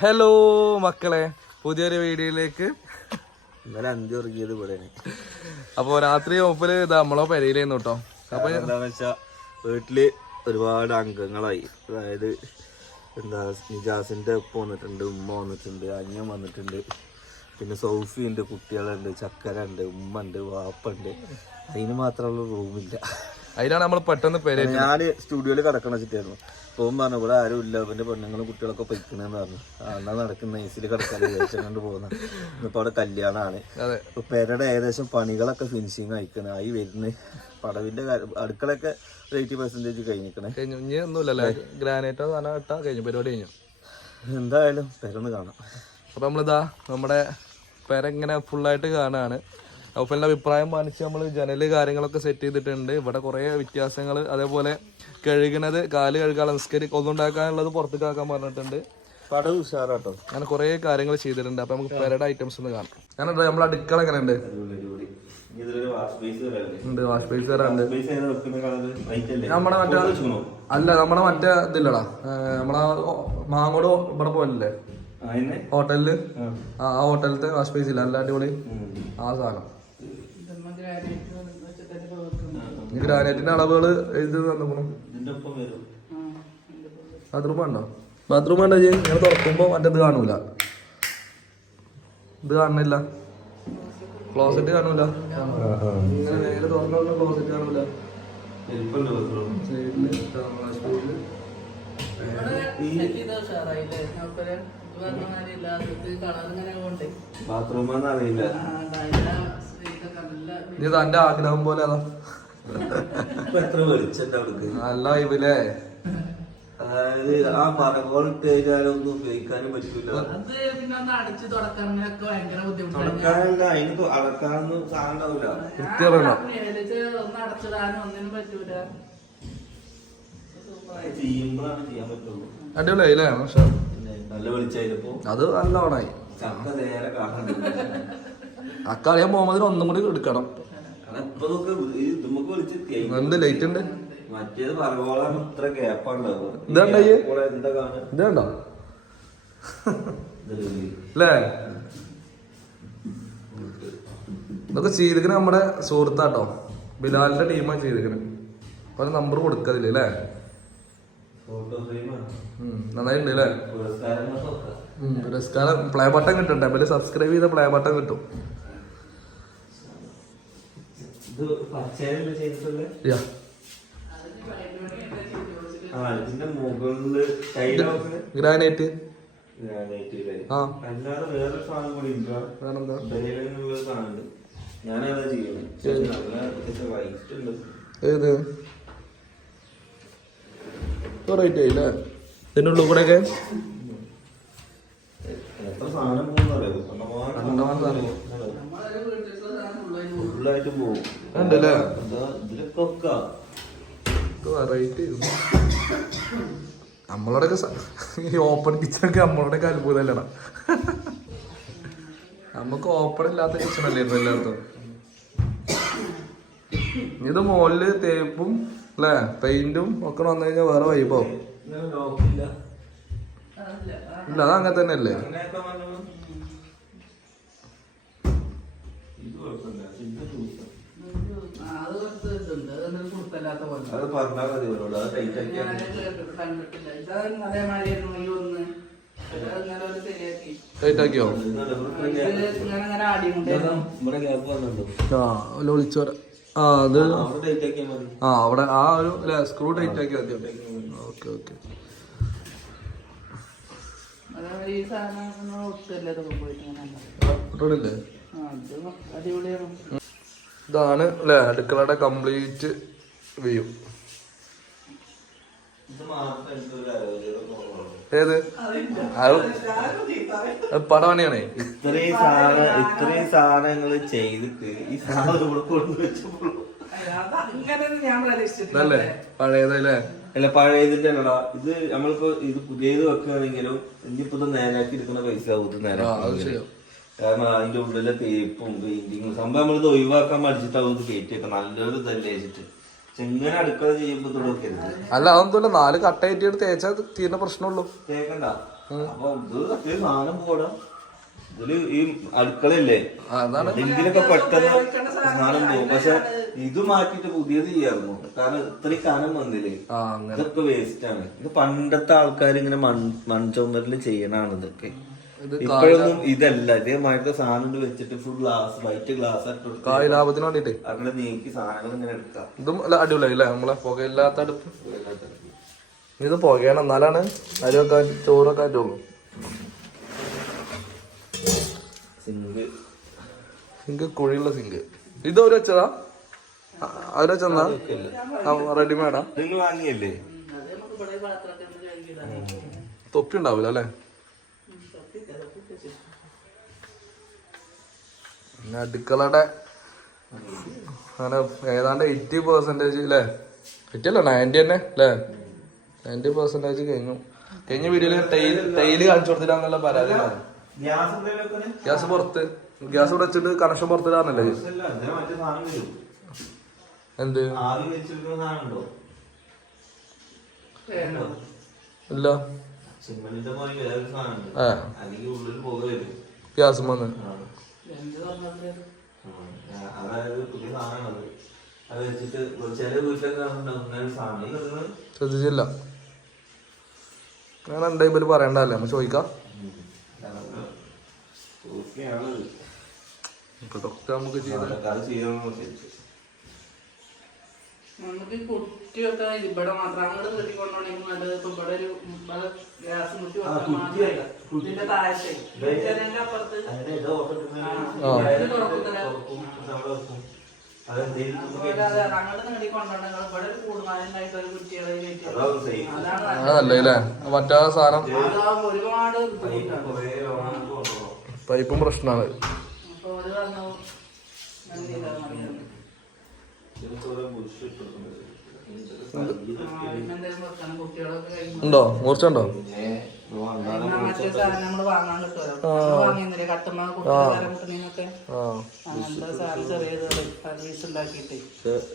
Hello മക്കളെ പുതിയൊരു വീഡിയോയിലേക്ക്. ഇന്നലെ അഞ്ചു ഇറങ്ങിയത് ഇവിടെയാണ്. അപ്പോൾ രാത്രി ഒപ്പിൽ ഇതാ നമ്മളെ പെരയിലായിരുന്നു കേട്ടോ. അപ്പൊ എന്താന്ന് വെച്ചാ വീട്ടിൽ ഒരുപാട് അംഗങ്ങളായി. അതായത് എന്താ നിജാസിന്റെ ഉപ്പ വന്നിട്ടുണ്ട് ഉമ്മ വന്നിട്ടുണ്ട് അനിയൻ വന്നിട്ടുണ്ട്. പിന്നെ സൗഫി ഉണ്ട് കുട്ടികളുണ്ട് ചക്കര ഉണ്ട് ഉമ്മ ഉണ്ട് വാപ്പ ഉണ്ട് അതിന് മാത്രമുള്ള റൂമില്ല അതിനാണ് നമ്മൾ പെട്ടെന്ന് പെര ഞാൻ സ്റ്റുഡിയോയിൽ കിടക്കണ വെച്ചിട്ടായിരുന്നു പോകും പറഞ്ഞു ഇവിടെ ആരും ഇല്ല അവന്റെ പെണ്ണുങ്ങളും കുട്ടികളൊക്കെ പൈക്കണെന്ന് പറഞ്ഞു. അന്നാ എന്നാ നടക്കുന്ന? ഏസിൽ കിടക്കാൻ വിചാരിച്ചുകൊണ്ട് പോകുന്ന. ഇന്നിപ്പോ അവിടെ കല്യാണമാണ് ഇപ്പൊ പെരയുടെ ഏകദേശം പണികളൊക്കെ ഫിനിഷിങ് അയക്കണ ആയി വരുന്ന. പടവിന്റെ അടുക്കളൊക്കെ എയ്റ്റി പെർസെന്റേജ് കഴിഞ്ഞിരിക്കണേ ഒന്നുമില്ലല്ലേ? ഗ്രാനൈറ്റോ സാധനം കഴിഞ്ഞു. പരിപാടി കഴിഞ്ഞു. എന്തായാലും പെരന്ന് കാണാം. അപ്പൊ നമ്മളിതാ നമ്മുടെ പെര ഇങ്ങനെ ഫുള്ളായിട്ട് കാണാണ്. ഒപ്പലിന്റെ അഭിപ്രായം മാനിച്ച് നമ്മൾ ജനൽ കാര്യങ്ങളൊക്കെ സെറ്റ് ചെയ്തിട്ടുണ്ട്. ഇവിടെ കുറേ വ്യത്യാസങ്ങൾ അതേപോലെ കഴുകണത് കാൽ കഴുകാൻ നിസ്കരി ഒന്നുണ്ടാക്കാനുള്ളത് പുറത്തേക്കാക്കാൻ പറഞ്ഞിട്ടുണ്ട്. പടവ് ഉഷാറാട്ടോ. അങ്ങനെ കുറേ കാര്യങ്ങൾ ചെയ്തിട്ടുണ്ട്. അപ്പൊ നമുക്ക് പെരയുടെ ഐറ്റംസ് ഒന്ന് കാണാം. ഞാൻ നമ്മൾ അടുക്കള എങ്ങനെ ഉണ്ട് ഇതിലൊരു വാഷ് ബേസ് ഉണ്ട് വാഷ് ബേസ് അല്ലേ? നമ്മുടെ മറ്റേ അല്ല നമ്മുടെ മറ്റേ ഇതില്ലടാ. നമ്മളെ മാങ്ങോട് ഇവിടെ പോലല്ലേ ഹോട്ടലിൽ? ആ. ഹോട്ടലിലത്തെ വാഷ് ബേസ് ഇല്ല. നല്ല അടിപൊളി. ആ സാധനം. ഗ്രാനൈറ്റിന്റെ അളവുകൾ എഴുതി തന്നു ഇതിന്റെ ഒപ്പം വരും. ബാത്റൂം ഉണ്ടോ ബാത്റൂം വേണ്ട ചെയ്യും ഇങ്ങനെ തുറക്കുമ്പോ മറ്റേ ഇത് കാണൂല. ഇത് കാണുന്നില്ല. ക്ലോസറ്റ് കാണൂല. ഇങ്ങനെ നേരെ തുറന്നു ക്ലോസറ്റ് കാണൂല. വലിപ്പമുണ്ട് ഇത് തന്റെ ആഗ്രഹം പോലെ അതാ അടിപൊളിയായില്ലേ അവിടേക്ക്? നല്ല വൈബിലേ അതായത് ആ ഉപയോഗിക്കാനും പറ്റൂല. തുടക്കാനല്ല അതിന് അടക്കാനൊന്നും ഒന്ന് അടച്ചിടാനും ഒന്നിനും ചെയ്യുമ്പോഴാണ് ചെയ്യാൻ പറ്റുള്ളൂ. അടിപൊളിയായി അല്ലേ പക്ഷെ നല്ല വെളിച്ചായിപ്പോ അത് നല്ല ഓണായി ചക്ക നേരെ കാണാൻ. അക്കളിയാൻ മുഹമ്മദിന് ഒന്നും കൂടി എടുക്കണം. എന്ത് ലൈറ്റ് ഉണ്ട്? ഇതാണ്ടാ അല്ലേ ഇതൊക്കെ ചെയ്തിക്കണ നമ്മുടെ സുഹൃത്താട്ടോ. ബിലാലിന്റെ ടീമാണ് ചെയ്തിക്കണ അപ്പൊ നമ്പർ കൊടുക്കതില്ല അല്ലേ നന്നായിട്ടുണ്ട് അല്ലേ പുരസ്കാരം പ്ലേ ബട്ടൺ കിട്ടണ്ടേ? അതിൽ സബ്സ്ക്രൈബ് ചെയ്ത പ്ലേ ബട്ടൺ കിട്ടും. ഉണ്ട്. ഏത്? റേറ്റ് ആയില്ലേ ഇതിന്റെ ഉള്ളിൽ കൂടെ ഒക്കെ? എത്ര സാധനം പോകുന്നറിയോ. ഫുള്ളായിട്ട് പോകും ഉണ്ടല്ലേ? എന്താ ഇതിലൊക്കെ ഒക്കെ. വെറൈറ്റി നമ്മളോടൊക്കെ ഈ ഓപ്പൺ കിച്ചണൊക്കെ നമ്മളോടൊക്കെ അത്ഭുതമല്ലടാ നമുക്ക് ഓപ്പൺ ഇല്ലാത്ത കിച്ചൺ അല്ലായിരുന്നു എല്ലായിടത്തും. ഇത് മുകളിൽ തേപ്പും അല്ലേ പെയിന്റും ഒക്കെ വന്നു കഴിഞ്ഞാൽ വേറെ വൈബാവും ലോക്കില്ല ഇല്ല. അത് അങ്ങനെ തന്നെ പോലെ. അത് പറഞ്ഞാൽ മതി അവരോട് അത് ടൈറ്റ് കണ്ടിട്ടില്ല. അതേമാതിരിയായിരുന്നു ഈ ഒന്ന്? ആ ആ അത് അവിടെ ടൈറ്റ് ആക്കിയാൽ മതി. ആ അവിടെ ആ ഒരു സ്ക്രൂ ടൈറ്റ് ആക്കി മതി. Okay okay. ഇതാണ് അല്ലേ അടുക്കളയുടെ കംപ്ലീറ്റ് തോന്നുള്ളൂ. ഏത്? പടവണിയാണേ ഇത്രയും സാധനം ഇത്രയും സാധനങ്ങൾ ചെയ്തിട്ട് ഈ സാധനം ഇവിടെ പഴയതല്ലേ? അല്ല പഴയതിന്റെ അല്ലടാ ഇത് നമ്മളിപ്പോ ഇത് പുതിയത് വെക്കുകയാണെങ്കിലും ഇനിയിപ്പോ ഇത് നേരാക്കി എടുക്കുന്ന പൈസ ഇത് നേരാക്കി കാരണം അതിന്റെ ഉള്ളിലെ തേപ്പും പെയിന്റിങ്ങും സംഭവം നമ്മളിത് ഒഴിവാക്കാൻ മടിച്ചിട്ടാവും ഇത് കയറ്റിയൊക്കെ നല്ലൊരു ഇതല്ലേ വെച്ചിട്ട്. പക്ഷെ ഇങ്ങനെ അടുക്കള ചെയ്യുമ്പോ തുടക്കരുത് അല്ല അതൊന്നുമില്ല നാല് കട്ട എടുത്ത് തേച്ചാൽ തീരുന്ന പ്രശ്നമുള്ളൂ. കേക്കണ്ട. അപ്പൊ ഇത് അത്യാവശ്യം സാധനം പോടാ. ഇതിൽ ഈ അടുക്കളയില്ലേ? ആ, അതാണ്. എന്തെങ്കിലൊക്കെ പെട്ടെന്ന് സാധനം പോകും പക്ഷെ ഇത് മാറ്റിട്ട് പുതിയത് ചെയ്യാറുന്നു കാരണം ഇത്രയും കാലം വന്നില്ലേ? ഇതൊക്കെ വേസ്റ്റ് ആണ്. ഇത് പണ്ടത്തെ ആൾക്കാർ ഇങ്ങനെ മൺ മൺചുമരിൽ ചെയ്യണാണ് ഇതൊക്കെ. ഇത് ഇപ്പോഴൊന്നും ഇതല്ല. ഇതേമായിട്ട് സാധനം ഇത് വെച്ചിട്ട് ഫുൾ ഗ്ലാസ് വൈറ്റ് ഗ്ലാസ് കായ് ലാഭത്തിന് വേണ്ടിട്ട് അങ്ങനെ നീക്കി സാധനങ്ങൾ ഇങ്ങനെ എടുക്കാം. ഇതും അല്ല അടിപൊളിയായി അല്ലേ? നമ്മളെ പുകയില്ലാത്ത അടുപ്പ്. ഇത് പുകയാണ്. എന്നാലാണ് അരി വെക്കാൻ ചോറൊക്കെ പറ്റുള്ളൂ സിങ്ക്. സിങ്ക് കുഴിയുള്ള സിങ്ക്. ഇത് ഒരു വെച്ചതാ? അവർ വെച്ചെന്നാ റെഡിമേഡാ നിങ്ങൾ വാങ്ങിയല്ലേ? തൊപ്പി ഉണ്ടാവില്ല അല്ലേ? പിന്നെ അടുക്കളയുടെ അങ്ങനെ ഏതാണ്ട് എയ്റ്റി പെർസെന്റേജ് അല്ലേ എയ്റ്റി അല്ല നയന്റി തന്നെ അല്ലേ നയന്റി പെർസെന്റേജ് കഴിഞ്ഞു. കഴിഞ്ഞ വീഡിയോയിൽ തൈ ടൈൽ കാണിച്ചു കൊടുത്തിട്ടാന്നുള്ള പരാതി ഗ്യാസ് പുറത്ത് ഗ്യാസ് ഇവിടെ വെച്ചിട്ട് കണക്ഷൻ പുറത്തിടാന്നല്ലേ? എന്ത്? ഇല്ല. ഗ്യാസ് വന്ന്. ശ്രദ്ധിച്ചില്ല. അങ്ങനെ എന്തായാലും പറയണ്ടല്ലേ? നമ്മ ചോദിക്കാം. ഇപ്പൊ നമുക്ക് ചെയ്യാം നമുക്ക് കുറ്റിയൊക്കെ ഇവിടെ മാത്രം അങ്ങോട്ട് കെട്ടി കൊണ്ടുപോകണമെങ്കിൽ നല്ലത് ഇപ്പൊ ഇവിടെ ഒരു മുപ്പത് ഗ്യാസ് കുറ്റി ആ, വെക്കാൻ കുറ്റി മാത്രമേ അല്ല. ഇതിന്റെ അപ്പുറത്ത്. അതല്ലേ മറ്റാ സാധനം ഒരുപാട് പൈപ്പും പ്രശ്നമാണ്. അപ്പൊ ഒരു പറഞ്ഞു അങ്ങനെ ചെയ്താൽ മതിയായിരുന്നു എന്തെങ്കിലും വെക്കണം കുട്ടികളൊക്കെ കഴിഞ്ഞു ഉണ്ടോ. മൂർച്ചുണ്ടോ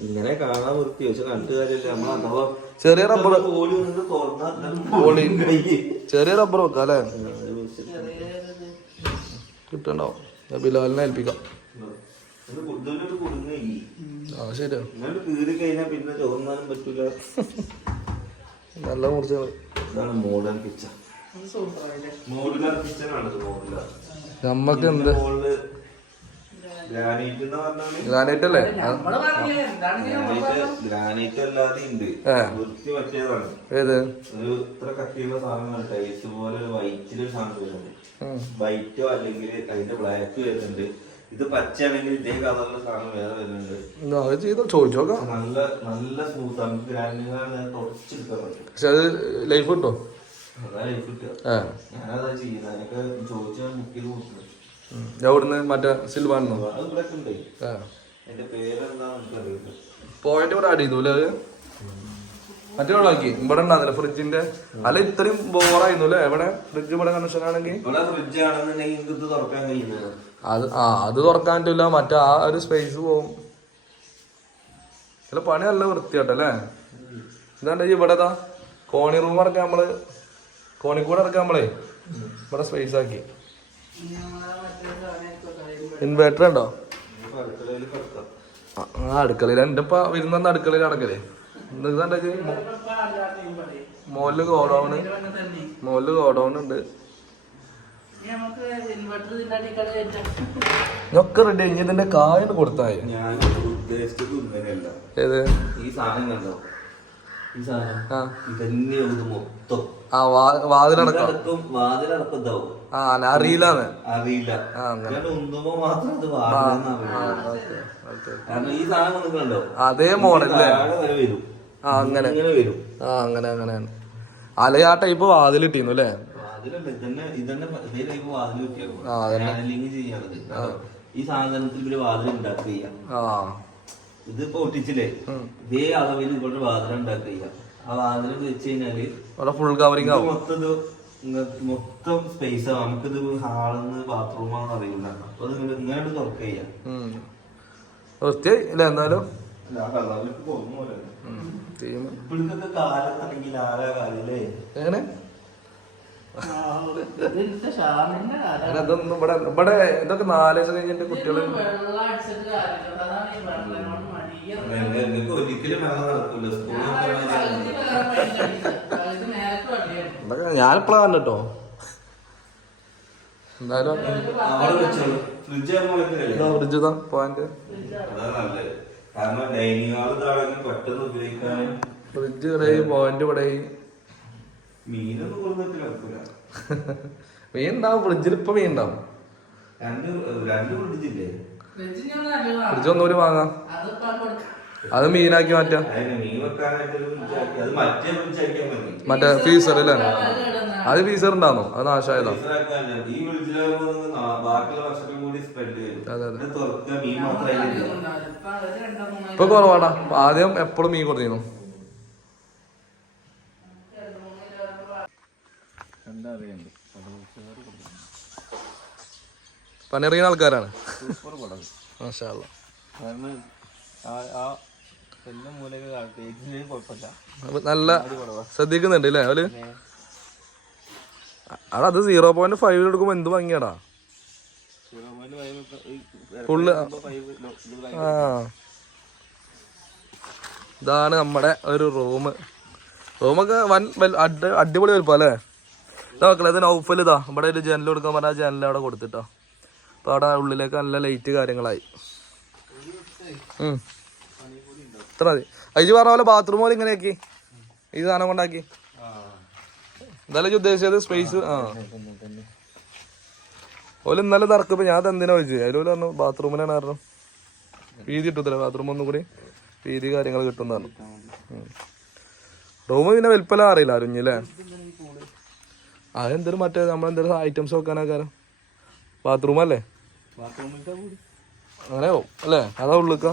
ഇങ്ങനെ കാണാൻ വൃത്തി. പക്ഷെ കണ്ടു കാര്യമില്ല. നമ്മൾ അഥവാ ചെറിയ റബ്ബർ ചെറിയ റബ്ബർ വെക്കാം അല്ലേ? കിട്ടണ്ടാവും ബിലാലിനെ ഏൽപ്പിക്കാം. നല്ല മുറിച്ചാണ് നമ്മക്ക് എന്ത്? ഗ്രാനൈറ്റ് എന്ന് പറഞ്ഞാൽ ഗ്രാനൈറ്റ് അല്ലേ? ഗ്രാനൈറ്റ് ഗ്രാനൈറ്റ് അല്ലാതെ ഉണ്ട് ഏ. വൃത്തി മറ്റേതാണ് ഏത്? ഒരു ഇത്ര കട്ടിയുള്ള ടൈൽസ് പോലെ വൈറ്റിൽ സാധനം വരുന്നുണ്ട്. വൈറ്റോ അല്ലെങ്കിൽ അതിന്റെ ബ്ലാക്ക് വരുന്നുണ്ട്. ഇത് പച്ചയാണെങ്കിൽ ഇതേ കളറിലെ സാധനം വേറെ വരുന്നുണ്ട്. ചെയ്തോ ചോദിച്ചു നോക്കാം. നല്ല നല്ല സ്മൂത്ത് ആണ്. ഗ്രാനുകളാണ് തുടച്ചെടുക്കാൻ പറ്റും പക്ഷെ അത് ലൈഫ് കിട്ടോ? ഞാനതാ ചെയ്യുന്നത്. ചോദിച്ചാൽ. മറ്റേ സിൽവാനോ ഇവിടെ ഉണ്ട്. ഏ എന്റെ പേരെന്താന്ന് എനിക്കറിയില്ല. ഇവിടെ ആഡ് ചെയ്തു അല്ലേ അത്? മറ്റേ ഒഴിവാക്കി ഇവിടെ ഉണ്ടാകുന്നില്ല ഫ്രിഡ്ജിന്റെ അല്ല ഇത്രയും ബോറായിരുന്നു അല്ലേ? എവിടെ? ഫ്രിഡ്ജ് ഇവിടെ കണക്ഷൻ ആണെങ്കിൽ? ഫ്രിഡ്ജ് ആണെന്നുണ്ടെങ്കിൽ എനിക്ക് ഇത് തുറക്കാൻ കഴിയുന്നത് അത് ആ അത് തുറക്കാൻ പറ്റില്ല മറ്റേ ആ ഒരു സ്പേസ് പോവും. ചില പണി നല്ല വൃത്തിയാട്ടല്ലേ ഇതാണ്ട് ഈ ഇവിടെ ദാ കോണി റൂം ഇറക്കാൻ നമ്മൾ കോണിക്കൂടെ ഇറക്കാൻ നമ്മളേ ഇവിടെ സ്പേസ് ആക്കി. ഇൻവേർട്ടർ ഉണ്ടോ? ആ, അടുക്കളയിൽ എന്റെ ഇപ്പൊ വരുന്ന അടുക്കളയിൽ അടക്കലേ എന്താ മോൽ ഗോഡൗൺ മോൽ ഗോഡൌൺ ഉണ്ട്. ഇതൊക്കെ റെഡി ഇനി ഇതിന്റെ കായ കൊടുത്തായി. ഞാൻ ഉദ്ദേശിച്ചത് ഏത്? ഈ സാധനം കണ്ടോ? ഈ സാധനം? ഇത് മൊത്തം. ആ വാ- വാതിലടക്കം. ഇതടക്കം വാതിലടക്കം ഇതാവും. ആ അറിയില്ലാന്ന്. അറിയില്ല. അതേ മോഡല്ലേ ആ അങ്ങനെ. വരും. ആ അങ്ങനെ അങ്ങനെയാണ്. അല്ലെ ആ ടൈപ്പ് വാതിൽ കിട്ടിയിരുന്നു അല്ലേ? വാതിലല്ല ഇതന്നെ ഇതന്നെ ഇതേ ടൈപ്പ് വാതിൽ കിട്ടിയോ ആ, അതന്നെ. പാനലിങ് ചെയ്യാണത് ഈ സാധനത്തിൽ ഒരു വാതിൽ ഉണ്ടാക്കുക ഇത് ഇപ്പൊ ഒട്ടിച്ചില്ലേ? ഇതേ അളവിൽ ഇവിടെ വാതിൽ ഉണ്ടാക്കുക ആ വാതിൽ വെച്ച് കഴിഞ്ഞാൽ ഫുൾ കവറിങ് ആവും. മൊത്തം മൊത്തം സ്പേസ് നമുക്കിത് ഹാളിന്ന് ബാത്റൂമാണെന്ന് അറിയില്ല. അപ്പൊ അത് ഇങ്ങനെ ചെയ്യാം. വൃത്തിയായി ഇല്ല എന്നാലും. ചെയ്യും. ഇപ്പോഴത്തെ കാലത്താണെങ്കിൽ ആരാ കാലല്ലേ എങ്ങനെ? ഇതൊന്നും ഇവിടെ ഇവിടെ ഇതൊക്കെ നാല് വയസ്സ് കഴിഞ്ഞിട്ട് കുട്ടികൾ ഇതൊക്കെ ഞാനിപ്പോഴാ കണ്ടിട്ടോ. എന്തായാലും ഫ്രിഡ്ജ് ഇതാ പോയിന്റ് ഫ്രിഡ്ജ് ഇവിടെ പോയിന്റ് ഇവിടെ മീനൊന്നും മീൻ ഉണ്ടാവും ഫ്രിഡ്ജിൽ ഇപ്പൊ മീൻ ഉണ്ടാവും രണ്ട് രണ്ട് ഫ്രിഡ്ജില്ലേ ഫ്രിഡ്ജ് ഒന്നുകൂടി വാങ്ങാം. അത് മീനാക്കി മാറ്റാ. അതിന് മീൻ വെക്കാനായിട്ട് ഒരു അത് മറ്റേ ഫീസർ അല്ലേ അത് ഫീസർ ഉണ്ടാന്നോ അത് നാശമായതാ. അതെ, അത്. ഇപ്പൊ കുറവാടാ. ആദ്യം എപ്പോഴും മീൻ കൊടുത്തിരുന്നു. പണിയറിയുന്ന ആൾക്കാരാണ്. നല്ല ശ്രദ്ധിക്കുന്നുണ്ട് അല്ലേ അവർ? അവിടെ അത് സീറോ പോയിന്റ് ഫൈവ് എടുക്കുമ്പോ എന്ത് ഭംഗിയാടാ? ഫുള്ള് ആ. ഇതാണ് നമ്മുടെ ഒരു റൂം റൂമൊക്കെ വൻ അടി- അടിപൊളി വലുപ്പം അല്ലേ മക്കളെ ഇത് നൗഫൽ ഇതാ. ഇവിടെ ഒരു ജനൽ കൊടുക്കാൻ പറഞ്ഞാൽ ജനൽ അവിടെ കൊടുത്തിട്ടോ. അപ്പൊ അവിടെ ഉള്ളിലേക്ക് നല്ല ലൈറ്റ് കാര്യങ്ങളായി. ഇത്ര മതി. അജി പറഞ്ഞ പോലെ ബാത്റൂം പോലെ ഇങ്ങനെയാക്കി. ഈ സാധനം കൊണ്ടാക്കി. എന്തായാലും ഉദ്ദേശിച്ചത് സ്പേസ് ആ. ഓൽ ഇന്നലെ തറക്കപ്പോ ഞാൻ അത് എന്തിനാ ചോദിച്ചു അതിൽ പറഞ്ഞു ബാത്റൂമിലാണ് കാരണം. വീതി കിട്ടത്തില്ല. ബാത്റൂം ഒന്നും കൂടി വീതി കാര്യങ്ങൾ കിട്ടും പറഞ്ഞു. റൂം പിന്നെ വലിപ്പല അറിയില്ല അറിഞ്ഞല്ലേ? അതെന്തൊരു മറ്റേ നമ്മളെന്തൊരു ഐറ്റംസ് വെക്കാനൊക്കെ ബാത്റൂം അല്ലേ? അങ്ങനെ അല്ലേ? അതാ ഉള്ളിക്ക.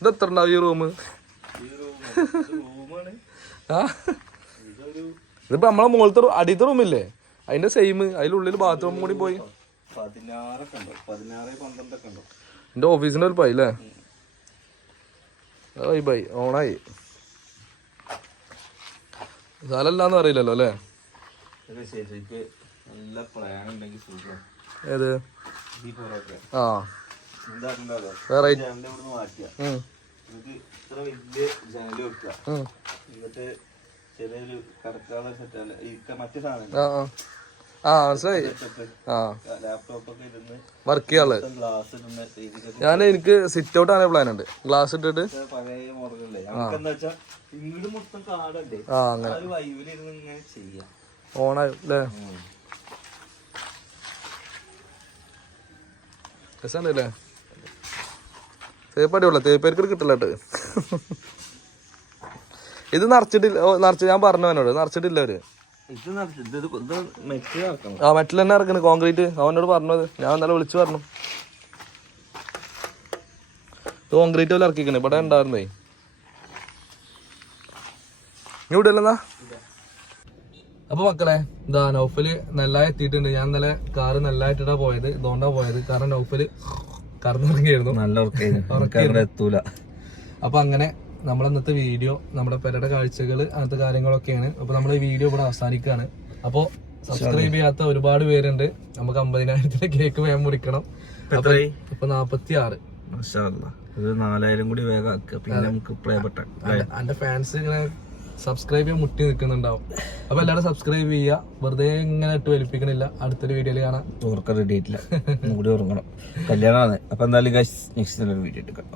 ഇത് എത്ര ഉണ്ടാവും ഈ റൂം ഇതിപ്പോ നമ്മളെ മുകളിലത്തെ അടിയത്തെ റൂമില്ലേ അതിന്റെ സെയിം അതിലുള്ളിൽ ബാത്റൂം കൂടി പോയി. പതിനാറൊക്കെ ഉണ്ടോ. പതിനാറ് പന്ത്രണ്ടൊക്കെ ഉണ്ടോ. എന്റെ ഓഫീസിന്റെ ഒരു പൈ അല്ലേ? അത് ബൈ ഓണായി. സ്ഥലമല്ലാന്ന് അറിയില്ലല്ലോ അല്ലേ? ഏത്? ആ. വെറൈറ്റി. എന്നിട്ട് ചെറിയൊരു കടക്കാളെ സെറ്റ് മറ്റേ സാധനം ആ മനസ്സിലായി. ആ. വർക്ക് ചെയ്യാൾ ഞാൻ എനിക്ക് സിറ്റ് ഔട്ട് ആണ് പ്ലാൻ ഉണ്ട്. ഗ്ലാസ് ഇട്ടിട്ട്. ആ. അങ്ങനെ. ഓണായി അല്ലേ രസമുണ്ട് അല്ലേ തേപ്പ് അടിപൊളി തേപ്പേർക്ക് കിട്ടില്ലട്ട് ഇത് നിറച്ചിട്ടില്ല. നിറച്ച് ഞാൻ പറഞ്ഞു അവനോട് നിറച്ചിട്ടില്ല അവർ. ആ മെറ്റൽ തന്നെ ഇറക്കുന്നത് കോൺക്രീറ്റ് അവനോട് പറഞ്ഞത്. ഞാൻ എന്നാലും വിളിച്ചു പറഞ്ഞു. കോൺക്രീറ്റ് പോലെ ഇറക്കിക്കണ്. ഇവിടെ ഉണ്ടായിരുന്നേ. ഇവിടെ അല്ലെന്നാ അപ്പൊ മക്കളെ ഇതാ നൗഫൽ നെല്ലായി എത്തിയിട്ടുണ്ട്. ഞാൻ ഇന്നലെ കാറ് നെല്ലായിട്ടാ പോയത്. ഇതുകൊണ്ടാ പോയത്. കാരണം നൗഫൽ കറന്നിറങ്ങിയായിരുന്നു. നല്ല ഉറക്കായിരുന്നു. എത്തൂല. അപ്പൊ അങ്ങനെ നമ്മളെ ഇന്നത്തെ വീഡിയോ നമ്മുടെ പെരയുടെ കാഴ്ചകൾ അങ്ങനത്തെ കാര്യങ്ങളൊക്കെയാണ്. അപ്പൊ നമ്മൾ ഈ വീഡിയോ ഇവിടെ അവസാനിക്കുകയാണ് അപ്പൊ സബ്സ്ക്രൈബ് ചെയ്യാത്ത ഒരുപാട് പേരുണ്ട്. നമുക്ക് അമ്പതിനായിരത്തിന്റെ കേക്ക് വേഗം മുറിക്കണം. അപ്പൊ നാപ്പത്തി ആറ് നാലായിരം കൂടി വേഗം പിന്നെ നമുക്ക് പ്ലേ ബട്ടൺ എന്റെ ഫാൻസ് ഇങ്ങനെ സബ്സ്ക്രൈബ് ചെയ്യാൻ മുട്ടി നിൽക്കുന്നുണ്ടാവും. അപ്പൊ എല്ലാവരും സബ്സ്ക്രൈബ് ചെയ്യുക. വെറുതെ ഇങ്ങനെ ഇട്ട് വലിപ്പിക്കണില്ല. അടുത്തൊരു വീഡിയോയിൽ കാണാം. ഓർക്കാൻ റെഡി ആയിട്ടില്ല. കൂടി ഉറങ്ങണം. കല്യാണമാണ്. അപ്പൊ എന്തായാലും നെക്സ്റ്റ് വീഡിയോ എടുക്കാം